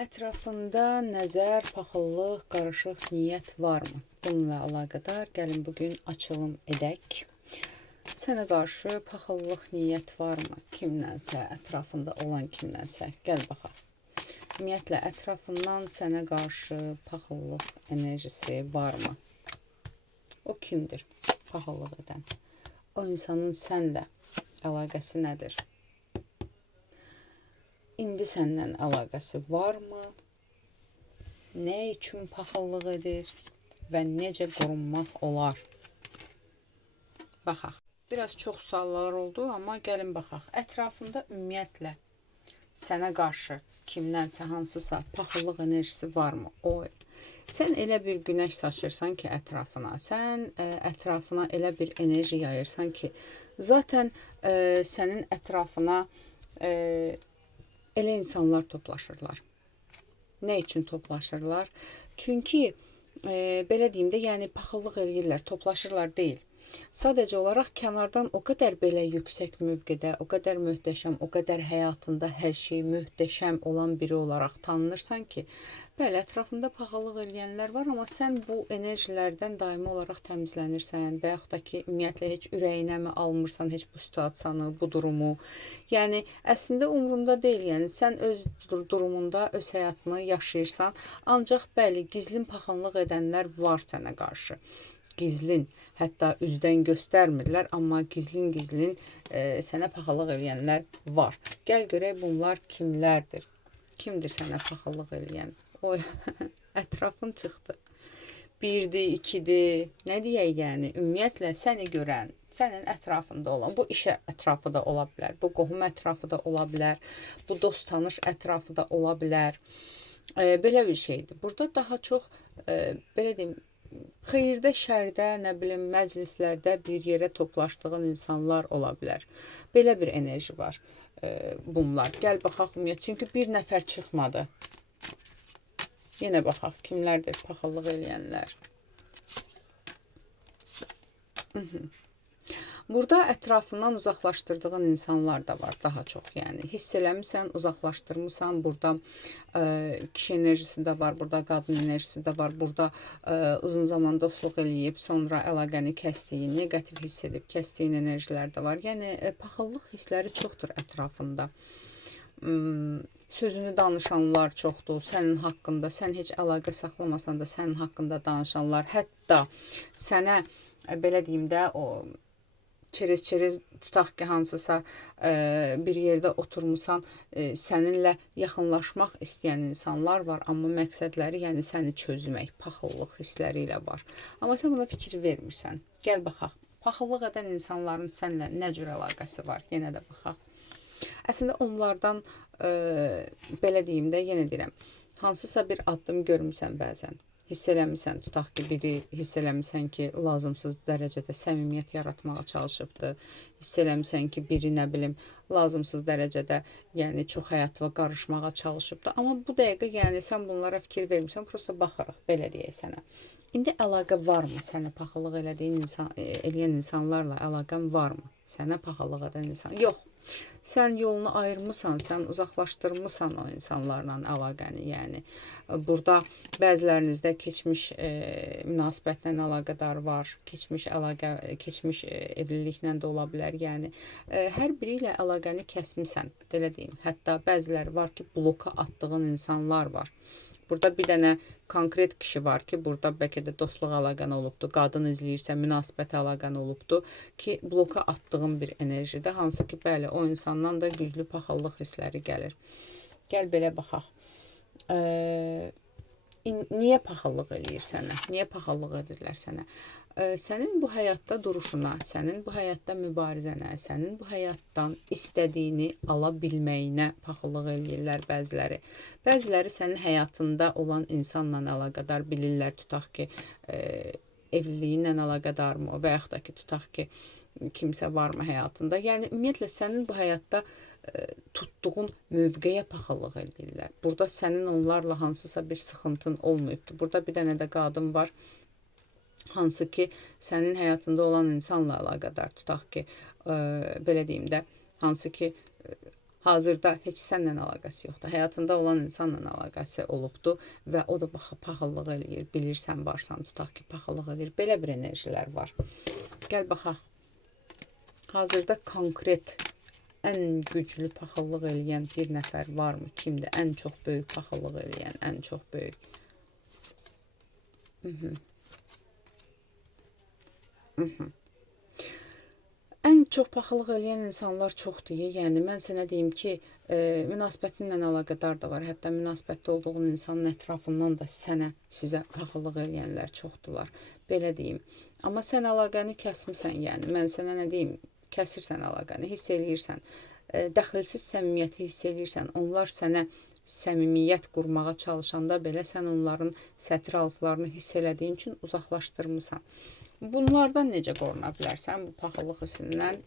Ətrafında nəzər, paxıllıq, qarışıq niyyət varmı? Bununla əlaqədar gəlin bugün açılım edək. Sənə qarşı paxıllıq niyyət varmı? Kimlənsə, ətrafında olan kimlənsə, gəl baxaq. Ümumiyyətlə, ətrafından sənə qarşı paxıllıq enerjisi varmı? O kimdir paxıllıq edən? O insanın sənlə əlaqəsi nədir? İndi səndən əlaqəsi varmı? Nə üçün paxıllıq edir və necə qorunmaq olar? Baxaq. Biraz çox suallar oldu, amma gəlin baxaq. Ətrafında ümumiyyətlə sənə qarşı kimdənsə hansısa paxıllıq enerjisi varmı? Sən elə bir günəş saçırsan ki ətrafına, sən ətrafına elə bir enerji yayırsan ki, zaten sənin ətrafına elə insanlar toplaşırlar. Nə üçün toplaşırlar? Çünki belə deyim də, yəni paxıllıq eləyirlər, toplaşırlar deyil. Sadəcə olaraq kənardan o qədər belə yüksək mövqedə, o qədər möhtəşəm, o qədər həyatında hər şey möhtəşəm olan biri olaraq tanınırsan ki, bəli, ətrafında paxıllıq eləyənlər var, amma sən bu enerjilərdən daimi olaraq təmizlənirsən və yaxud da ki, ümumiyyətlə heç ürəyinə mi almırsan heç bu situasiyanı, bu durumu. Yəni, əslində umrunda deyil, yəni sən öz durumunda, öz həyatını yaşayırsan, ancaq bəli, gizlin paxıllıq edənlər var sənə qarşı. Gizlin, hətta üzdən göstərmirlər, amma gizlin sənə paxıllıq eləyənlər var. Gəl görək bunlar kimlərdir? Kimdir sənə paxıllıq eləyən? Oy, ətrafın çıxdı. Birdir, ikidir, nə deyək yəni? Ümumiyyətlə səni görən, sənin ətrafında olan, bu iş ətrafı da ola bilər, bu qohum ətrafı da ola bilər, bu dost tanış ətrafı da ola bilər. Belə bir şeydir. Burada daha çox, belə deyim, xeyirdə, şərdə, nə bilim, məclislərdə bir yerə toplaşdığın insanlar ola bilər. Belə bir enerji var bunlar. Gəl baxaq ümumiyyət. Çünki bir nəfər çıxmadı. Yenə baxaq, kimlərdir paxıllıq eləyənlər. Burada ətrafından uzaqlaşdırdığın insanlar da var daha çox. Yəni hiss eləmirsən, uzaqlaşdırmısan. Burada kişi enerjisi də var, burada qadın enerjisi də var. Burada uzun zaman dostluq eləyib, sonra əlaqəni kəsdiyin, negativ hiss edib kəsdiyin enerjilər də var. Yəni paxıllıq hissləri çoxdur ətrafında. Sözünü danışanlar çoxdur sənin haqqında. Sən heç əlaqə saxlamasan da sənin haqqında danışanlar. Hətta sənə belə deyim də, o çerez tutaq ki, hansısa bir yerdə oturmusan, səninlə yaxınlaşmaq istəyən insanlar var, amma məqsədləri yəni səni çözmək, paxıllıq hissləri ilə var. Amma sən buna fikir vermirsən. Gəl baxaq, paxıllıq edən insanların sənlə nə cür əlaqəsi var? Yenə də baxaq. Əslində onlardan, belə deyim də, yenə deyirəm, hansısa bir addım görmüsən bəzən. Hiss eləmirsən, tutaq ki, biri hiss eləmirsən ki, lazımsız dərəcədə səmimiyyət yaratmağa çalışıbdır. Hiss eləmirsən ki, biri, nə bilim, lazımsız dərəcədə, yəni çox həyatıva qarışmağa çalışıbdır. Amma bu dəqiqə, yəni sən bunlara fikir vermirsən, prosta baxarıq, belə deyək sənə. İndi əlaqə varmı? Sənə paxıllıq eləyən insanlarla əlaqən varmı? Sənə paxıllıq edən insan? Yox. Sən yolunu ayırmısan, sən uzaqlaşdırmısan o insanlarla əlaqəni, yəni. Burada bəzilərinizdə keçmiş münasibətlə əlaqədar var, keçmiş evliliklə də ola bilər, yəni. Hər biri ilə əlaqəni kəsmisən, belə deyim. Hətta bəziləri var ki, bloka atdığın insanlar var. Burada bir dənə konkret kişi var ki, burada bəlkə də dostluq əlaqən olubdur, qadın izləyirsə, münasibət əlaqən olubdur ki, bloka atdığın bir enerjidə, hansı ki, bəli, o insandan da güclü paxıllıq hissləri gəlir. Gəl belə baxaq. Niyə paxıllıq eləyir sənə? Niyə paxıllıq edirlər sənə? Sənin bu həyatda duruşuna, sənin bu həyatda mübarizənə, sənin bu həyatdan istədiyini ala bilməyinə paxıllıq eləyirlər bəziləri. Bəziləri sənin həyatında olan insanla əlaqədar bilirlər, tutaq ki, evliliyinlə əlaqədarmı və yaxud da ki, tutaq ki, kimsə varmı həyatında. Yəni, ümumiyyətlə, sənin bu həyatda tutduğun mövqeyə paxıllıq eləyirlər. Burada sənin onlarla hansısa bir sıxıntın olmayıbdır. Burada bir dənə də qadın var, hansı ki, sənin həyatında olan insanla əlaqədar, tutaq ki, belə deyim də, hansı ki, Hazırda heç səndən əlaqəsi yoxdur. Həyatında olan insanla əlaqəsi olubdu və o da paxıllıq eləyir. Bilirsən, varsan, tutaq ki, paxıllıq eləyir. Belə bir enerjilər var. Gəl baxaq. Hazırda konkret ən güclü paxıllıq eləyən bir nəfər varmı? Kimdir? Ən çox böyük paxıllıq eləyən, ən çox böyük. Ən çox paxıllıq eləyən insanlar çoxdur. Yəni, mən sənə deyim ki, münasibətinlə əlaqədar da var. Hətta münasibətdə olduğun insanın ətrafından da sizə paxıllıq eləyənlər çoxdular. Belə deyim. Amma sən əlaqəni kəsmirsən, yəni. Mən sənə nə deyim? Kəsirsən əlaqəni, hiss eləyirsən. Dəxilsiz səmimiyyəti hiss eləyirsən. Onlar sənə səmimiyyət qurmağa çalışanda belə sən onların sətir altlarını hiss elədiyin üçün uzaqlaşdırmısan. Bunlardan necə qoruna bilərsən? Bu paxıllıq hissindən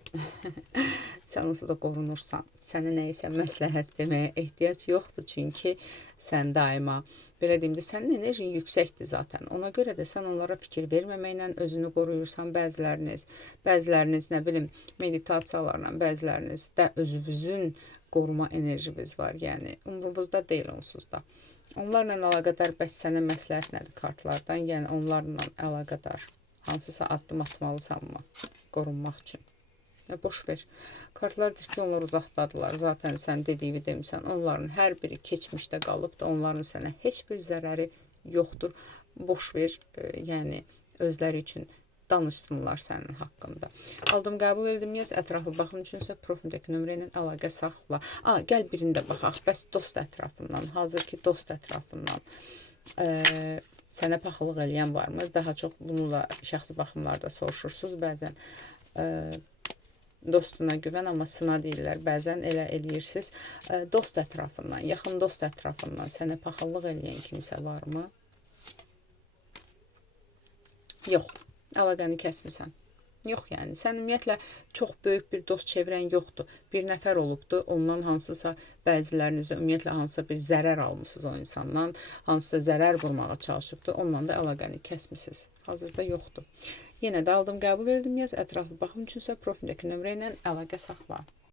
sən onsuz da qorunursan. Sənə nəyisə məsləhət deməyə ehtiyac yoxdur. Çünki sən daima, belə deyim də, sənin enerjin yüksəkdir zaten. Ona görə də sən onlara fikir verməməklə özünü qoruyursan. Bəziləriniz nə bilim, meditasiyalarla, bəziləriniz də özünüzün qoruma enerjiniz var. Yəni, umurunuzda deyil onsuz da. Onlarla əlaqədar bəs sənə məsləhət nədir kartlardan? Yəni, onlarla əlaqədar hansısa addım atmalısanmı qorunmaq üçün? Boş ver. Kartlar deyir ki, onlar uzaqdadılar. Zaten sən dediyi demisən. Onların hər biri keçmişdə qalıb da onların sənə heç bir zərəri yoxdur. Boş ver. Yəni, özləri üçün danışsınlar sənin haqqında. Aldım, qəbul etdim. Yaz, ətraflı baxım üçünsə profildəki nömrə ilə əlaqə saxla. Gəl birində baxaq. Bəs dost ətrafından, hazır ki, dost ətrafından sənə paxıllıq eləyən varmı? Daha çox bununla şəxsi baxımlarda soruşursunuz. Bəzən dostuna güvən, amma sına deyirlər. Bəzən elə eləyirsiniz. Dost ətrafından, yaxın dost ətrafından sənə paxıllıq eləyən kimsə varmı? Yox. Əlaqəni kəsmirsən. Yox, yəni. Sən ümumiyyətlə çox böyük bir dost çevrən yoxdur. Bir nəfər olubdur. Ondan hansısa, bəzilərinizdə ümumiyyətlə hansısa bir zərər almışsınız o insandan. Hansısa zərər vurmağa çalışıbdır. Onunla da əlaqəni kəsmişsiniz. Hazırda yoxdur. Yenə də aldım, qəbul etdim. Yaz, ətraflı baxım üçünsə profildəki nömrə ilə əlaqə saxla.